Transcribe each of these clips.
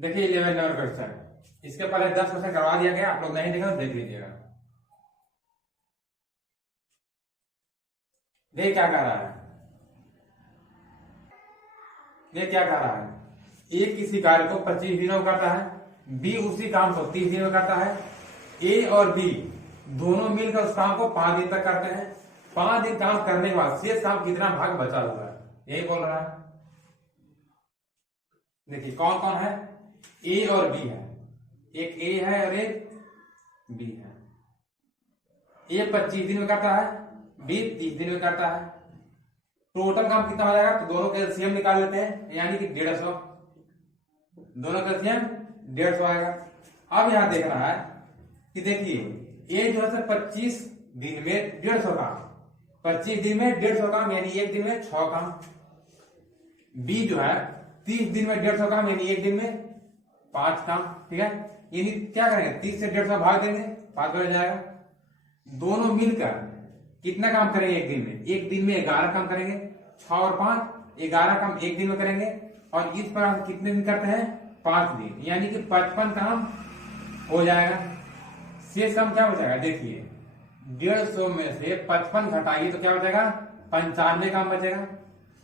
देखिए 11 number question, इसके पहले 10 क्वेश्चन करवा दिया गया, आप लोग नहीं देखे तो देख लीजिएगा। देख क्या कह रहा है, देख क्या कह रहा है। ए किसी कार्य को 25 दिनों में करता है, बी उसी काम को 30 दिनों में करता है। ए और बी दोनों मिलकर उस काम को 5 दिन तक करते हैं। 5 दिन काम करने के बाद शेष काम कितना भाग बचा हुआ है, यही बोल रहा है। देखिए कौन कौन है, ए और बी है, एक ए है और एक बी है। ए 25 दिन में करता है, बी 30 दिन में करता है। टोटल काम कितना हो जाएगा, तो दोनों का एलसीएम निकाल लेते हैं, यानी कि 150। दोनों का एलसीएम 150 आएगा। अब यहां देख रहा है कि देखिए ए जो है 25 दिन में 150 काम, 25 दिन में 150 काम यानी एक दिन में 6 काम। बी जो है 30 दिन में 150 काम यानी एक दिन में 5 काम। ठीक है, यानी क्या करेंगे, 30 से 150 भाग देंगे, 5 बन जाएगा। दोनों मिलकर कितना काम करेंगे एक दिन में, एक दिन में 11 काम करेंगे। 6 और 5 11 काम एक दिन में करेंगे, और इस पर हम कितने दिन करते हैं, 5 दिन, यानी कि 55 काम हो जाएगा। शेष काम क्या हो जाएगा, देखिए 150 में से 55 घटाइए तो क्या बचेगा, 95 काम बचेगा।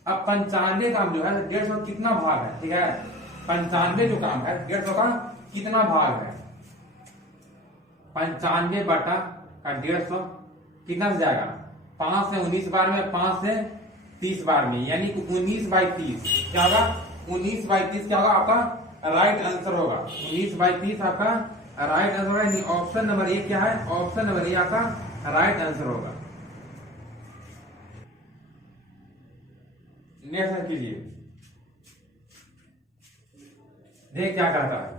अब 95 काम जो है 150 कितना भाग है, ठीक है, 95 जो काम है 150 का कितना भाग है, 95 बटा 150 कितना से जाएगा, 5 से 19 बार में, 5 से 30 बार में, यानी कि 19/30 क्या होगा, 19/30 क्या होगा, आपका राइट आंसर होगा। 19/30 आपका राइट आंसर होगा, यानी ऑप्शन नंबर 1 क्या है, ऑप्शन नंबर 1 आपका राइट आंसर होगा। नेक्स्ट कीजिए, देख क्या कहता है।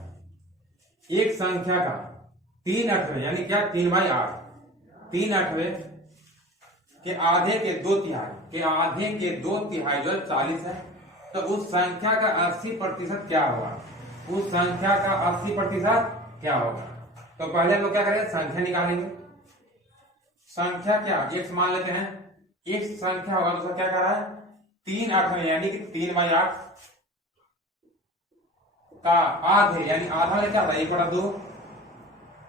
एक संख्या का 3/8 यानी क्या, 3/8, 3/8 के आधे के 2/3, के आधे के 2/3 जो 40 है, तो उस संख्या का 80% क्या होगा, उस संख्या का 80% क्या होगा। तो पहले हम लोग क्या करेंगे, संख्या निकालेंगे। संख्या क्या, x मान लेते हैं, x संख्या होगा, दूसरा क्या कर रहा है, 3/8 यानी कि 3/8 का आधे, यानी आधा में क्या होता है, 1/2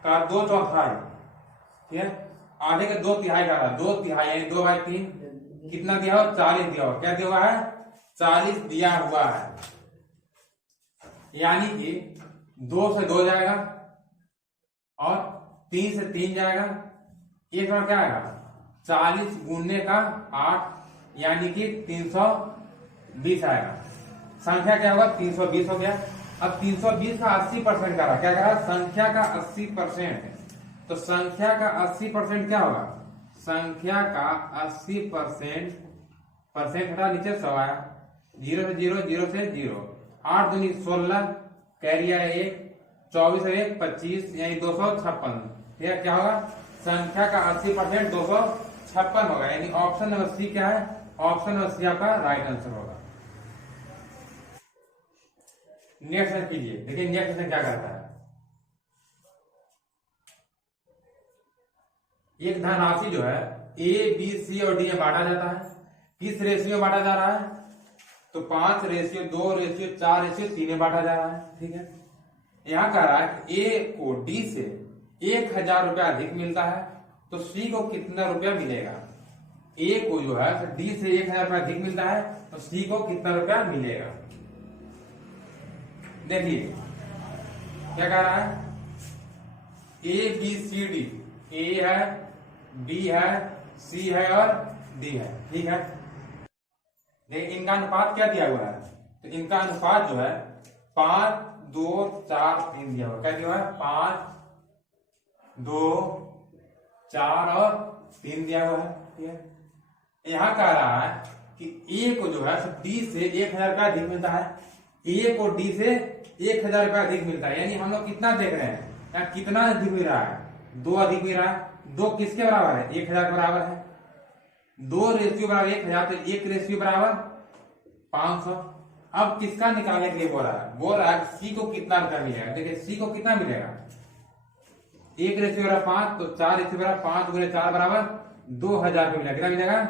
का 2/4, ठीक है, आधे के 2/3 का रहा, 2/3 यानी 2/3 कितना दिया हो, 40 दिया हो, क्या दिया हुआ है, 40 दिया हुआ है, यानी कि 2 से 2 जाएगा और 3 से 3 जाएगा, एक बार क्या आएगा, 40 गुणने का 8 यानी कि 320 आएगा। संख्या क्या होगा, 320 हो गया। अब 320 का 80% का रहा, क्या करा, संख्या का 80%, तो संख्या का 80% क्या होगा, संख्या का 80% परसेंट हटा, नीचे 100 आया, 0 से 0, 0 से 0, 8 दूनी 16, कैरियर 1, 24 और 1 25 यानी 256। ठीक है, क्या होगा, संख्या का 80% 256 होगा, यानी ऑप्शन नंबर सी क्या है, ऑप्शन नंबर सी आपका राइट आंसर होगा। नेक्स्ट कीजिए, देखिए नेक्स्ट क्वेश्चन क्या करता है। एक धनराशि जो है ए बी सी और डी में बांटा जाता है, किस रेशियो में बांटा जा रहा है, तो 5:2:4:3 में बांटा जा रहा है। ठीक है, यहां कह रहा है ए को डी से 1000 रुपया अधिक मिलता है, तो सी को कितना रुपया मिलेगा। ए को जो है डी से 1000 रुपया अधिक मिलता है, तो सी को कितना रुपया मिलेगा। देखिए क्या कह रहा है, ए बी सी डी, ए है, बी है, सी है और डी है। ठीक है, देखिए इनका अनुपात क्या दिया हुआ है, तो इनका अनुपात जो है 5, 2, 4, 3 दिया हुआ, क्या दिया हुआ है, 5, 2, 4 और 3 दिया हुआ है। ठीक है, यहां कह रहा है कि ए को जो है डी से 1000 रुपया अधिक मिलता है, ए को डी से 1000 रुपया अधिक मिलता है, यानी हम लोग कितना देख रहे हैं, या कितना अधिक मिल रहा है, 2 अधिक मिल रहा है। 2 किसके बराबर है, 1000 बराबर है, 2 रेशियो बराबर 1000, तो 1 रेशियो बराबर 500। अब किसका निकालने के लिए बोल रहा है सी को कितना रुपया मिलेगा। देखिए सी को कितना मिलेगा, 1 रेशियो बराबर 5, तो 4 रेशियो बराबर 5 गुणे 4 बराबर 2000 रुपया मिलेगा। कितना मिलेगा,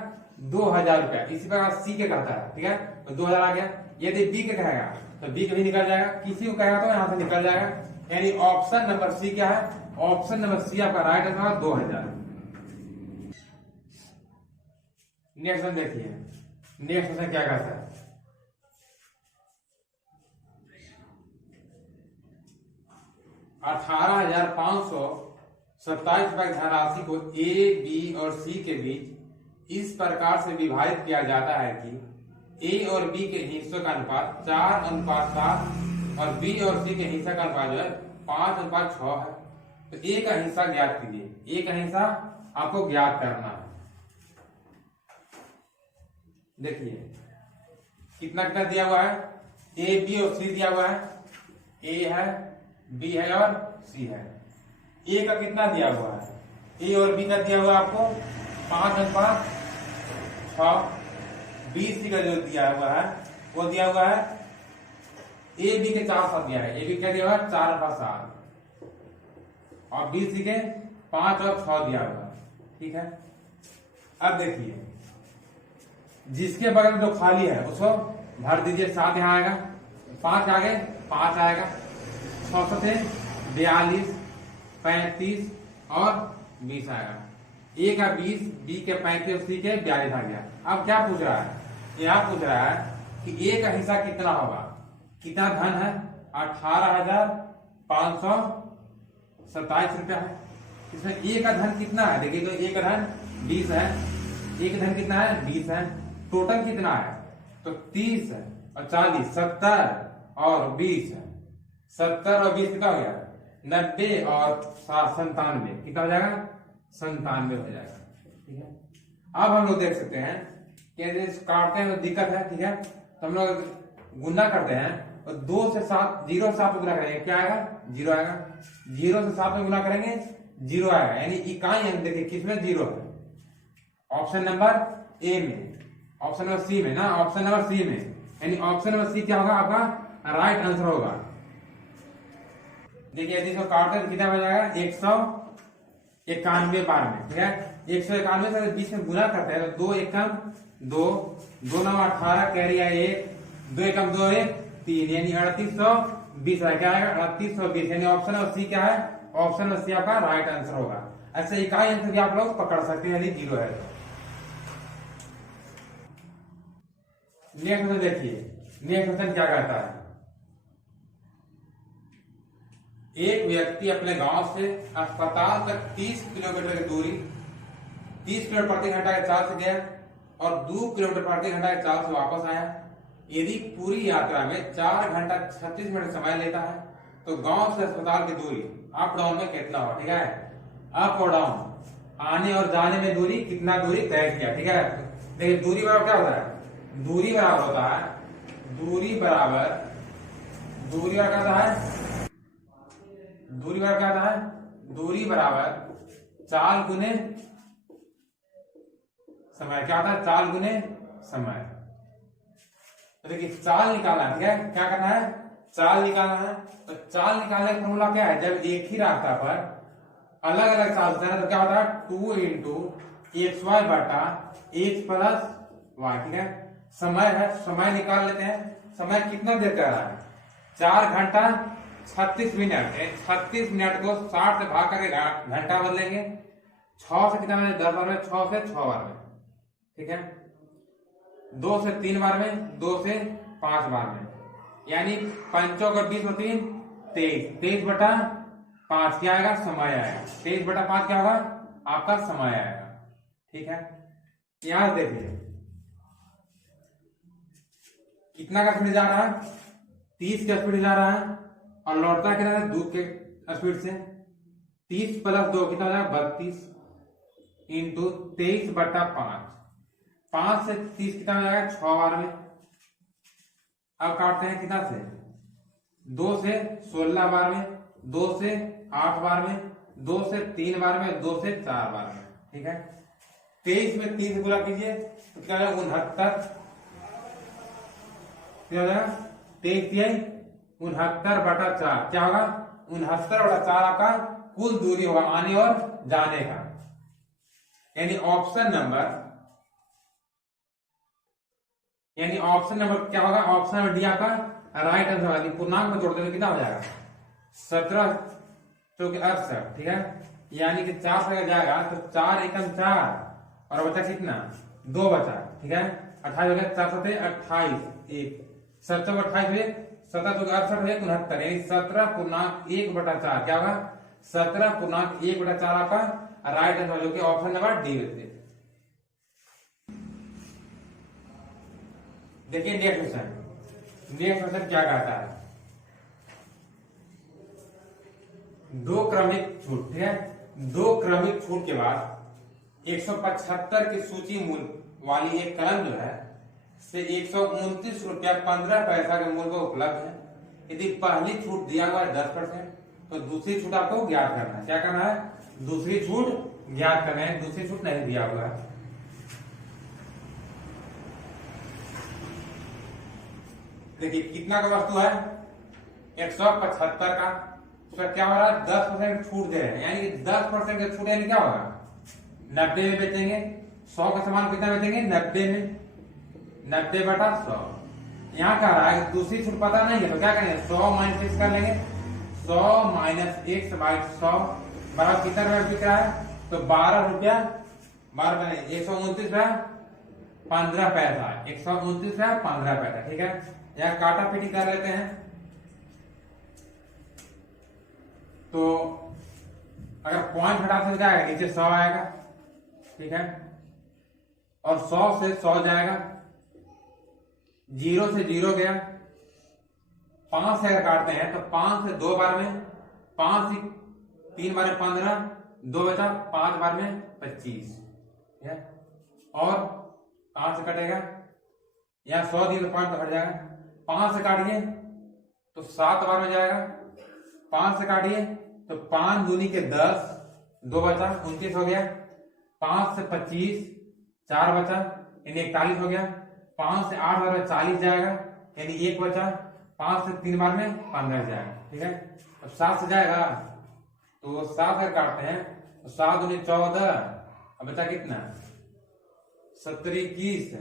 2000 रुपया। इसी प्रकार सी के कहता है, ठीक है, तो 2000 आ गया। यदि बी के कहेगा तो बी कभी निकल जाएगा, किसी को कहेगा तो यहां से निकल जाएगा। यानी ऑप्शन नंबर सी क्या है, ऑप्शन नंबर सी आपका राइट आंसर 2000। नेक्स्ट क्वेश्चन देखिए, नेक्स्ट क्वेश्चन क्या कहता है, 18,527 रुपए की धनराशि को ए, बी और सी के बीच इस प्रकार से विभाजित किया जाता है कि ए और बी के हिस्सों का अनुपात 4:7 और बी और सी के हिस्सा का अनुपात जो है 5:6 है। तो ए का हिस्सा ज्ञात कीजिए, ए का हिस्सा आपको ज्ञात करना है। देखिए कितना कितना दिया हुआ है, ए, बी और सी दिया हुआ है, ए है, बी है और सी है। ए का कितना दिया हुआ है, ए और बी का दिया हुआ है आपको 5:6। बी सी का जो दिया हुआ है वो दिया हुआ है, ए बी के 4 दिया है, ए बी क्या दिया हुआ है 4/7 और बी सी के 5 और 6 दिया हुआ है। ठीक है, अब देखिए जिसके बगल में जो खाली है उसको भर दीजिए, 7 यहाँ आएगा, 5 आगे 5 आएगा, 6 से 42, 35 और 20 आएगा। ए का 20, बी के 35, सी के 42 आ गया। अब क्या पूछ रहा है, यहाँ पूछ रहा है कि ए का हिस्सा कितना होगा, कितना धन है 18,527 रुपया है। इसमें ए का धन कितना है, देखिए तो ए का धन 20 है, ए का धन कितना है 20 है, टोटल कितना है तो 30 है और 40, 70 और 20 है, 70 और 20 कितना हो गया 90 और 97, कितना हो जाएगा 97 हो जाएगा। ठीक है, अब हम लोग देख सकते हैं कि काटते हैं तो दिक्कत है। ठीक है, तो हम लोग गुना करते हैं और 2 से 7, 0 से 7 में गुना करेंगे, क्या आएगा 0 आएगा, 0 से 7 में गुना करेंगे 0 आएगा, यानी इकाई अंक देखिए किसमें 0 है, ऑप्शन नंबर ए में, ऑप्शन नंबर सी में ना, ऑप्शन नंबर सी में, यानी ऑप्शन नंबर सी क्या होगा आपका राइट आंसर होगा। देखिए यदि इसको काटते तो कितना हो जाएगा 191 बार में। ठीक है, 191 से 20 में गुना करते हैं तो 2 एकम 2, 2 9 18 कैरी है 1, 2 एकम 2 1 3, यानी 3820 है, क्या आएगा 3820, यानी ऑप्शन नंबर सी क्या है, ऑप्शन नंबर सी आपका राइट आंसर होगा। ऐसे इकाई अंक भी आप लोग पकड़ सकते हैं यदि 0 है। नेक्स्ट क्वेश्चन देखिए, नेक्स्ट क्वेश्चन क्या कहता है, एक व्यक्ति अपने गांव से अस्पताल तक 30 किलोमीटर की दूरी 30 किलोमीटर प्रति घंटा के चाल से गया और 2 किलोमीटर प्रति घंटा के चाल से वापस आया। यदि पूरी यात्रा में 4 घंटा 36 मिनट समय लेता है तो गांव से अस्पताल की दूरी अप डाउन में कितना होगा। ठीक है, अप और डाउन आने और जाने में दूरी कितना दूरी तय किया। ठीक है, देखिए दूरी बराबर क्या होता है, दूरी बराबर होता है, दूरी बराबर क्या होता है, दूरी बराबर क्या होता है, दूरी बराबर चाल गुने समय, क्या होता है चाल गुने समय। तो देखिए चाल निकालना है। ठीक है, क्या करना है चाल निकालना है, तो चाल निकालने का फॉर्मूला क्या है, जब एक ही रास्ता पर अलग अलग चाल होता है तो क्या होता है 2 × xy बटा x प्लस y। ठीक है, समय है, समय निकाल लेते हैं, समय कितना देर कर रहा है 4 घंटा 36 मिनट, 36 मिनट को 60 से भाग करके घंटा बदलेंगे, 6 से कितना में 10 बार में, 6 से 6 बार में। ठीक है, 2 से 3 बार में, 2 से 5 बार में, यानी 5 का 20 और 3 23, 23 बटा 5 क्या आएगा समय आएगा, 23 बटा 5 क्या होगा आपका समय आएगा। ठीक है, यहां देखिए कितना का स्पीड जा रहा है 30 का स्पीड जा रहा है और लौटता कितना है 2 के स्पीड से, 30 + 2 कितना हो जाएगा 32 इंटू 23 बटा 5, 5 से 30 कितना हो जाएगा 6 बार में। अब काटते हैं कितना से 2 से 16 बार में, 2 से 8 बार में, 2 से 3 बार में, 2 से 4 बार में। ठीक है, 23 में 3 से गुणा कीजिए तो क्या हो जाएगा 69, क्या हो जाएगा 23 69 बटा 4, क्या होगा 69 बटा 4 आपका कुल दूरी होगा आने और जाने का, यानी ऑप्शन नंबर क्या होगा, ऑप्शन नंबर डी आपका राइट आंसर वाली पूर्णांक में जोड़ते हुए कितना हो जाएगा 17 तो 68, ठीक है। यानी कि 4 से अगर जाएगा तो 4 एकम 4 और बचा कितना 2 बचा, ठीक है। 28 हो गया, 4 7 28, 1 17 28 हुए, 17 तो 68 हुए 69, यानी 17.1/4 क्या होगा 17.1/4 आपका राइट आंसर जो कि ऑप्शन नंबर डी है। देखिए नेक्स्ट क्वेश्चन क्या कहता है, दो क्रमिक छूट, ठीक है। दो क्रमिक छूट के बाद 175 की सूची मूल्य वाली एक कलम जो है से 129 रुपया 15 पैसा के मूल्य पर उपलब्ध है। यदि पहली छूट दिया हुआ है 10%, तो दूसरी छूट आपको ज्ञात करना है। क्या करना है, दूसरी छूट ज्ञात करना है। दूसरी छूट नहीं दिया हुआ है। देखिए कितना का वस्तु है 175 का, उसका क्या हो रहा है 10% छूट दे रहे हैं, यानी 10% का छूट यानी क्या होगा 90 में बेचेंगे। 100 का सामान कितना बेचेंगे 90 में, 90/100। यहाँ कह रहा है दूसरी छूट पता नहीं है तो क्या करेंगे 100 माइनस x कर लेंगे। 100 माइनस x/100 बराबर कितना रुपया बिक रहा है, तो 12 रुपया 129 रुपया 15 पैसा, 129 रुपया 15 पैसा, ठीक है। यहाँ काटा पीटी कर लेते हैं तो अगर पॉइंट हटाते हो जाएगा नीचे 100 आएगा, ठीक है। और 100 से 100 जाएगा, 0 से 0 गया, 5 से अगर काटते हैं तो 5 से 2 बार में 5 से 3 बार में 15, 2 बचा 5 बार में 25, ठीक है। और 5 से कटेगा, यहाँ 100 दिन पॉइंट तो हट जाएगा। 5 से काटिए तो 7 बार में जाएगा, 5 से काटिए तो 5 दूनी के 10, 2 बचा 29 हो गया। 5 से 25, 4 बचा यानी 41 हो गया। 5 से 8 बार में 40 जाएगा यानी 1 बचा। 5 से 3 बार में 15 जाएगा, ठीक है। अब 7 से जाएगा तो 7 अगर काटते हैं तो 7 दूनी 14, अब बचा कितना 70 21,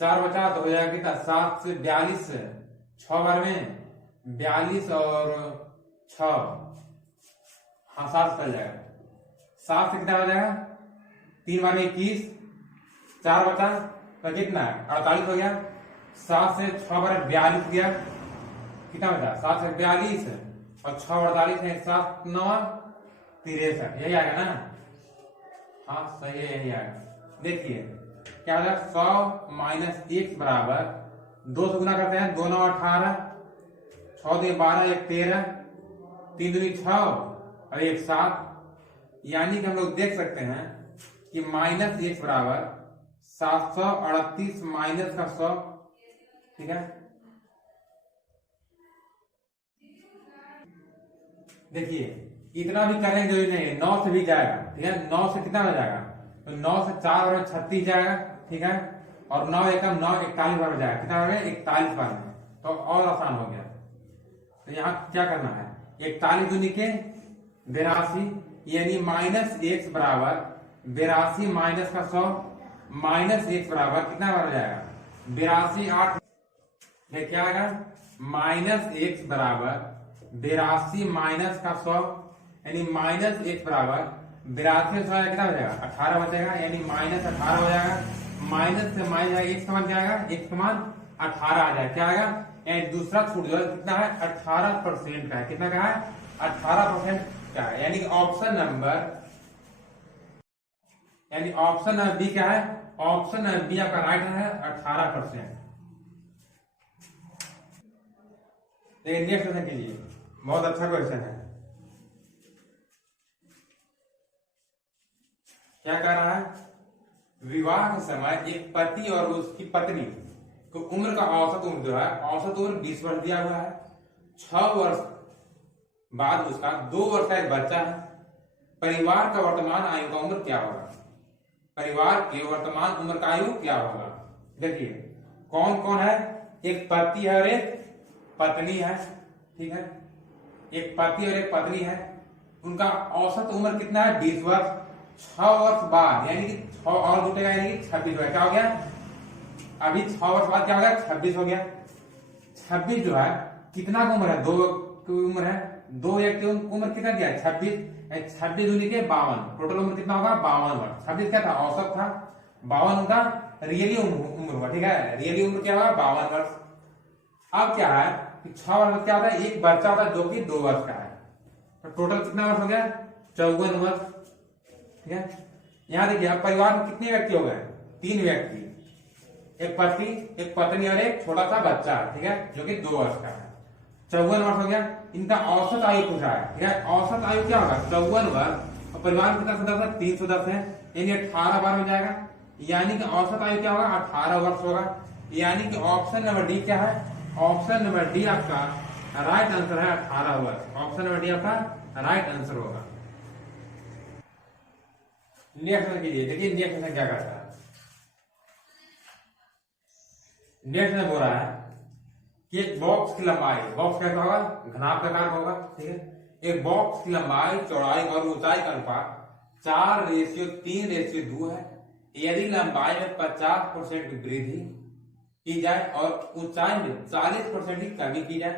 4 बचा तो हो जाएगा कितना 7 से 42, 6 बार में 42 और 6, हाँ 7 चल जाएगा। 7 से कितना हो जाएगा 3 बार में 21, 4 बचा तो कितना 48 हो गया। 7 से 6 बार 42 गया, कितना बचा 7 से 42 और 6 48 है, 7 9 63, यही आएगा ना, हाँ सही है यही आएगा। देखिए क्या हो जाएगा 100 माइनस x बराबर 2 से गुना करते हैं, 2 9 18, 6 2 12, 1 13, 3 दूनी 6 और 1 7, यानी कि हम लोग देख सकते हैं कि माइनस x बराबर 738 माइनस का 100, ठीक है। देखिए इतना भी करने की जरूरी नहीं है, 9 से भी जाएगा, ठीक है। 9 से कितना हो जाएगा तो 9 से 4 बार में 36 जाएगा, ठीक है। और 9 एकम 9 41 बार में जाएगा, कितना हो गया 41 बार में, तो और आसान हो गया। तो यहाँ क्या करना है 41 दूनी के 82, यानी माइनस x बराबर 82 माइनस का 100, माइनस x बराबर कितना बार हो जाएगा 82 8, क्या आएगा माइनस x बराबर 82 माइनस का 100, यानी माइनस x बराबर 82 से कितना हो जाएगा 18 बचेगा, यानी माइनस 18 हो जाएगा। माइनस से माइनस जाएगा x समान क्या आएगा, x समान 18 आ जाएगा, क्या आएगा यानी दूसरा छूट जो है कितना है 18% का है, कितना का है 18% का है, यानी ऑप्शन नंबर बी क्या है, ऑप्शन नंबर बी आपका राइट है 18%। देखिए नेक्स्ट क्वेश्चन कीजिए, बहुत अच्छा क्वेश्चन है। क्या कह रहा है विवाह के समय एक पति और उसकी पत्नी को उम्र का औसत उम्र जो है औसत उम्र 20 वर्ष दिया हुआ है। 6 वर्ष बाद उसका 2 वर्ष का एक बच्चा है। परिवार का वर्तमान आयु का उम्र क्या होगा, परिवार के वर्तमान उम्र का आयु क्या होगा। देखिए कौन कौन है, एक पति है और एक पत्नी है, ठीक है। एक पति और एक पत्नी है, उनका औसत उम्र कितना है 20 वर्ष। 6 वर्ष बाद यानी कि 6 और जुटेगा यानी कि 26 हो गया, क्या हो गया अभी 6 वर्ष बाद क्या हो गया 26 हो गया। 26 जो है कितना की उम्र है, 2 की उम्र है, 2 व्यक्ति उम्र कितना दिया, 26, 26 दूनी के 52, टोटल उम्र कितना होगा 52 वर्ष। 26 क्या था, औसत था, 52 उनका रियली उम्र हुआ, ठीक है, रियली उम्र क्या होगा 52 वर्ष। अब क्या है कि 6 वर्ष क्या होता है, एक बच्चा होता है जो कि 2 वर्ष का है, तो टोटल कितना वर्ष हो गया 54 वर्ष, ठीक है। यहाँ देखिए अब परिवार में कितने व्यक्ति हो गए, 3 व्यक्ति, एक पति, एक पत्नी और एक छोटा सा बच्चा, ठीक है, जो कि 2 वर्ष का है। 54 वर्ष हो गया। इनका औसत आयु पूछा है, ठीक है, औसत आयु क्या होगा 54 वर्ष, और परिवार में कितना सदस्य है 3 सदस्य है, यानी 18 बार हो जाएगा, यानी कि औसत आयु क्या होगा 18 वर्ष होगा। यानी कि ऑप्शन नंबर डी क्या है, ऑप्शन नंबर डी आपका राइट आंसर है 18 वर्ष। ऑप्शन नंबर डी आपका राइट आंसर होगा। नेक्स्ट कीजिए, देखिए नेक्स्ट क्या करता है। नेक्स्ट में बोल रहा है कि एक बॉक्स की लंबाई, बॉक्स कैसा होगा घनाभ प्रकार का होगा, ठीक है। एक बॉक्स की लंबाई, चौड़ाई और ऊंचाई का अनुपात 4:3:2 है। यदि लंबाई में 50% की वृद्धि की जाए और ऊंचाई में 40% की कमी की जाए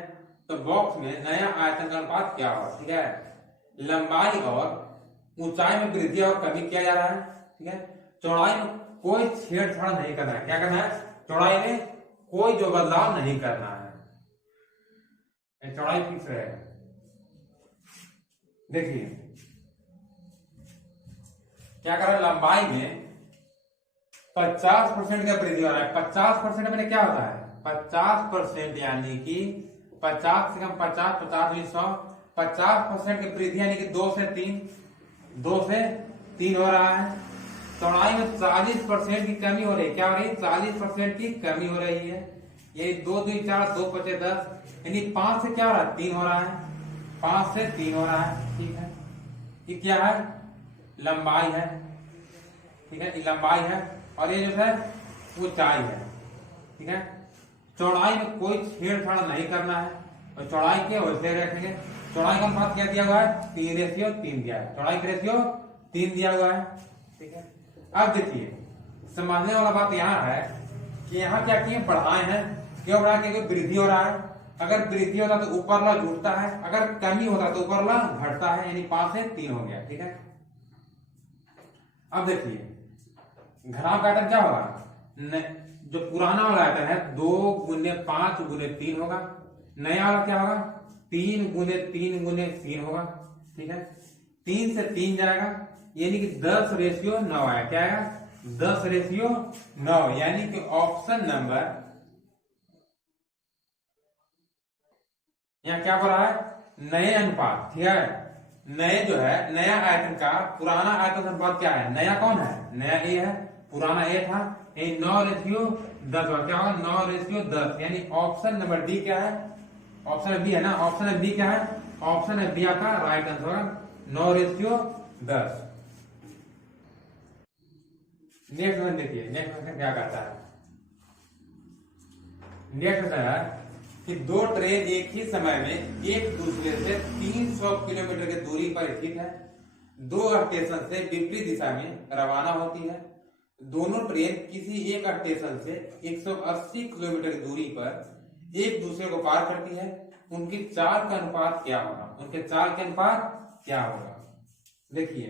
तो बॉक्स में नया आयतन का अनुपात क्या होगा, ठीक है। लंबाई और ऊंचाई में वृद्धि और कमी किया जा रहा है, ठीक है। चौड़ाई में कोई छेड़छाड़ नहीं करना है, क्या करना है, चौड़ाई में कोई जो बदलाव नहीं करना है, चौड़ाई फिक्स रहेगा। देखिए क्या कर रहा है, लंबाई में 50% का वृद्धि हो रहा है। 50% में क्या होता है 50%, यानी कि 50 से कम 50, 50 100, 50% की वृद्धि यानी कि 2 से 3, 2 से 3 हो रहा है। चौड़ाई में 40% की कमी हो रही है, क्या हो रही है 40% की कमी हो रही है। ये 2 2 4 2 5 10, यानी 5 से क्या हो रहा है 3 हो रहा है, 5 से 3 हो रहा है, ठीक है। ये क्या है लंबाई है, ठीक है, ये लंबाई है और ये जो है ऊंचाई है, ठीक है। चौड़ाई में कोई छेड़छाड़ नहीं करना है और चौड़ाई के वैसे रखेंगे। चौड़ाई का अनुपात क्या दिया हुआ है 3:3 दिया है, चौड़ाई का रेशियो 3 दिया हुआ है, ठीक है। अब देखिए समझने वाला बात यहाँ है कि यहाँ क्या किए बढ़ाए हैं, क्यों बढ़ाए, क्योंकि वृद्धि हो रहा है। अगर वृद्धि होता तो ऊपर वाला जुड़ता है, अगर कमी होता तो ऊपर वाला घटता है, यानी 5 से 3 हो गया, ठीक है। अब देखिए घनाभ का आयतन क्या होगा, जो पुराना वाला आयतन है 2 × 5 × 3 होगा, नया वाला क्या होगा 3 × 3 × 3 होगा, ठीक है। 3 से 3 जाएगा, यानी कि 10:9 आया, क्या आएगा 10:9, यानी कि ऑप्शन नंबर यहाँ क्या हो रहा है नए अनुपात, ठीक है। नए जो है नया आयतन का पुराना आयतन अनुपात क्या है, नया कौन है, नया ए है, पुराना ए था, 9:10, क्या होगा 9:10, यानी ऑप्शन नंबर डी क्या है, ऑप्शन बी है ना, ऑप्शन बी क्या है, ऑप्शन बी आपका राइट आंसर होगा 9:10। नेक्स्ट वन देखिए, नेक्स्ट क्वेश्चन क्या करता है। नेक्स्ट है कि 2 ट्रेन एक ही समय में एक दूसरे से 300 किलोमीटर की दूरी पर स्थित है, 2 स्टेशन से विपरीत दिशा में रवाना होती है। दोनों ट्रेन किसी एक स्टेशन से 180 किलोमीटर की दूरी पर एक दूसरे को पार करती है, उनकी चाल का अनुपात क्या होगा, उनके चाल के अनुपात क्या होगा। देखिए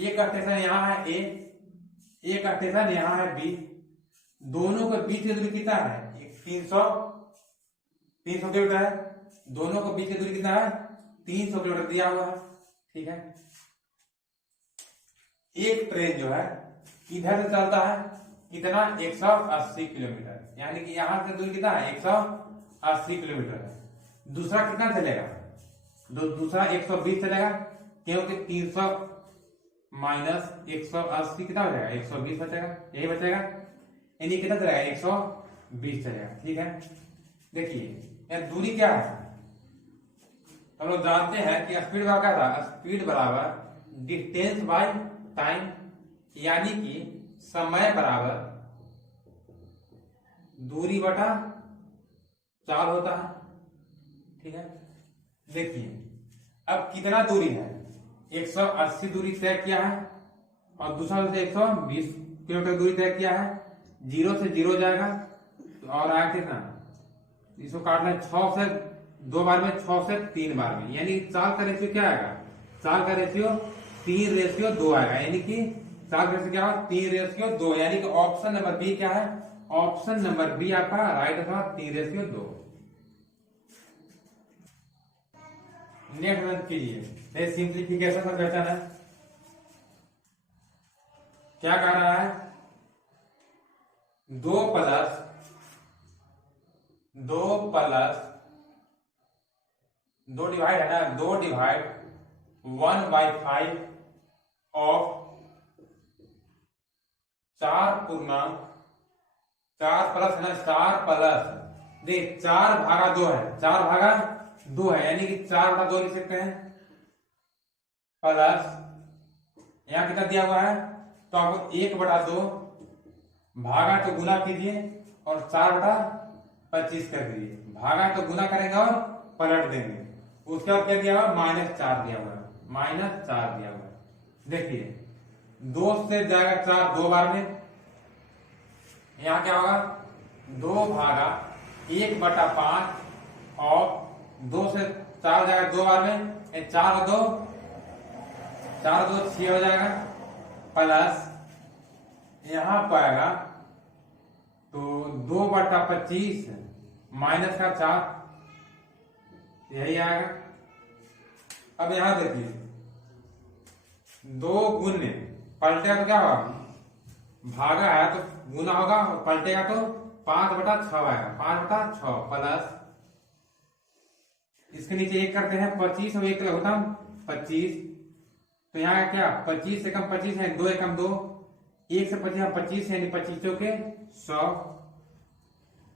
एक स्टेशन यहाँ है ए, एक स्टेशन यहाँ है बी, दोनों के बीच की दूरी कितना है 300 किलोमीटर है, दोनों के बीच की दूरी कितना है 300 किलोमीटर दिया हुआ है, ठीक है। एक ट्रेन जो है इधर से चलता है कितना 180 किलोमीटर, यानी कि यहां से दूरी कितना है 180 किलोमीटर है। दूसरा कितना चलेगा, दूसरा 120 चलेगा, क्योंकि 300 माइनस 180 कितना हो जाएगा 120 बचेगा, यही बचेगा, यानी कितना चलेगा 120 चलेगा, ठीक है। देखिए दूरी क्या है, हम लोग जानते हैं कि स्पीड क्या था, स्पीड बराबर डिस्टेंस बाय टाइम, यानी कि समय बराबर दूरी बटा चाल होता है, ठीक है। देखिए अब कितना दूरी है 180 दूरी तय किया है और दूसरा से 120 किलोमीटर दूरी तय किया है, 0 से 0 जाएगा और आया कितना इसको काटना है 6 से 2 बार में, 6 से 3 बार में, यानी 4 का रेशियो क्या आएगा, 4 का रेशियो 3:2 आएगा, यानी कि 4 का रेशियो क्या होगा, 3:2, यानी कि ऑप्शन नंबर बी क्या है, ऑप्शन नंबर बी आपका राइट होगा 3:2। नेक्स्ट रन कीजिए, सिंप्लीफिकेशन का क्वेश्चन है। क्या कह रहा है, 2 प्लस 2 डिवाइड है ना, 2 डिवाइड 1/5 ऑफ 4 प्लस है ना, 4 प्लस देख 4/2 है, 4/2 है, यानी कि 4/2 लिख सकते हैं, प्लस यहां कितना दिया हुआ है, तो आपको 1/2 भागा तो गुना कीजिए और 4/25 कर दीजिए, भागा तो गुना करेंगे और पलट देंगे। उसके बाद क्या दिया हुआ, -4 दिया हुआ है, -4 दिया हुआ है। देखिए 2 से जाएगा 4 2 बार में, यहां क्या होगा, 2 भागा 1/5 और 2 से 4 जाएगा 2 बार में, 4 2 6 हो जाएगा, प्लस यहां पाएगा तो 2/25 माइनस का 4, यही आएगा। अब यहां देखिए 2 गुने पलटेगा तो क्या होगा, भागा है तो गुना होगा, पलटेगा तो 5/6 आएगा, 5/6 प्लस इसके नीचे 1 करते हैं, 25 और 1 लघुत्तम 25, तो यहाँ क्या 25 से कम 25 है, 2 एकम 2, 1 से 25 25 यानी 25 चौके 100,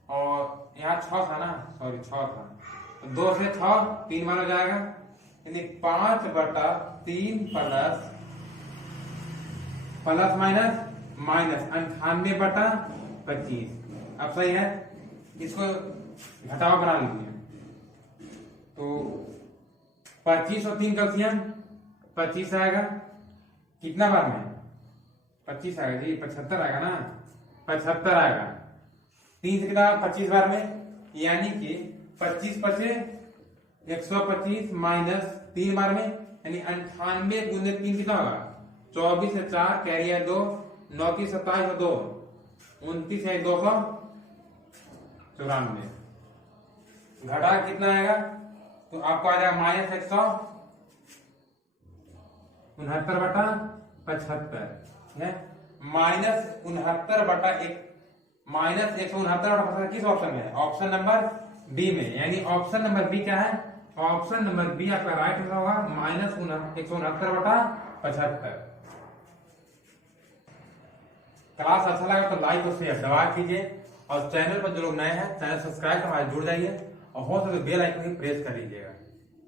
और यहाँ 6 था ना, सॉरी 6 था, तो 2 से 6 3 बार हो जाएगा, यानी 5/3 प्लस माइनस 98/25। अब सही है, इसको घटावा बना लीजिए, तो 25 और 3 कैल्सियम 25 आएगा, कितना बार में 25 आएगा जी, 75 आएगा ना, 75 आएगा, 3 से कितना 25 बार में, यानी कि 25 पचे 125 माइनस 3 बार में, यानी 98 गुने 3 कितना होगा, 24 से 4 कैरी है 2, 9 की 27 और 2 29 है 294, घटा कितना आएगा, तो आपको आ जाएगा -169/75 है, -169/1 किस ऑप्शन में है, ऑप्शन नंबर बी में, यानी ऑप्शन नंबर बी क्या है, ऑप्शन नंबर बी आपका राइट होगा -169/75। क्लास अच्छा लगा तो लाइक और शेयर दबा कीजिए, और चैनल पर जो लोग नए हैं चैनल सब्सक्राइब कर हमारे जुड़ जाइए, और हो सके बेल आइकन भी प्रेस कर लीजिएगा।